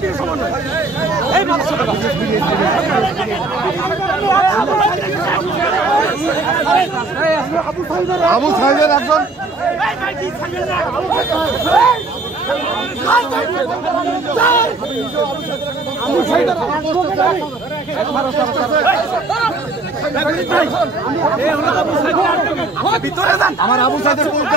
দিকে সমান নয় এই মানুষ আবু সাইদের একজন আমার আবু সাইদের বলতে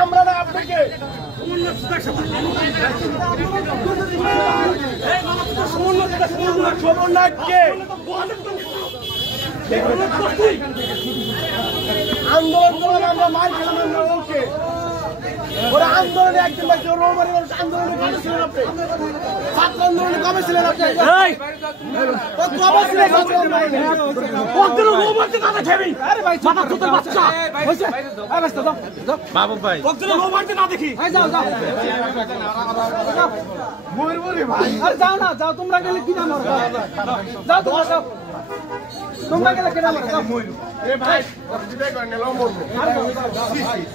আমরা আপনাকে আন্দোলন করলাম আমরা মার খেলাম আন্দোলনকে ওরা আন্দোলনে একদিন আন্দোলনে কবে ছিলেন আপনি ছাত্র আন্দোলনে কবে ছিলেন আপনি কবে ছিলেন বাবু ভাই না দেখি যাও না যাও তোমরা গেলে কি জানো যাও তোমরা যাও তোমরা গেলে কেনা ভাই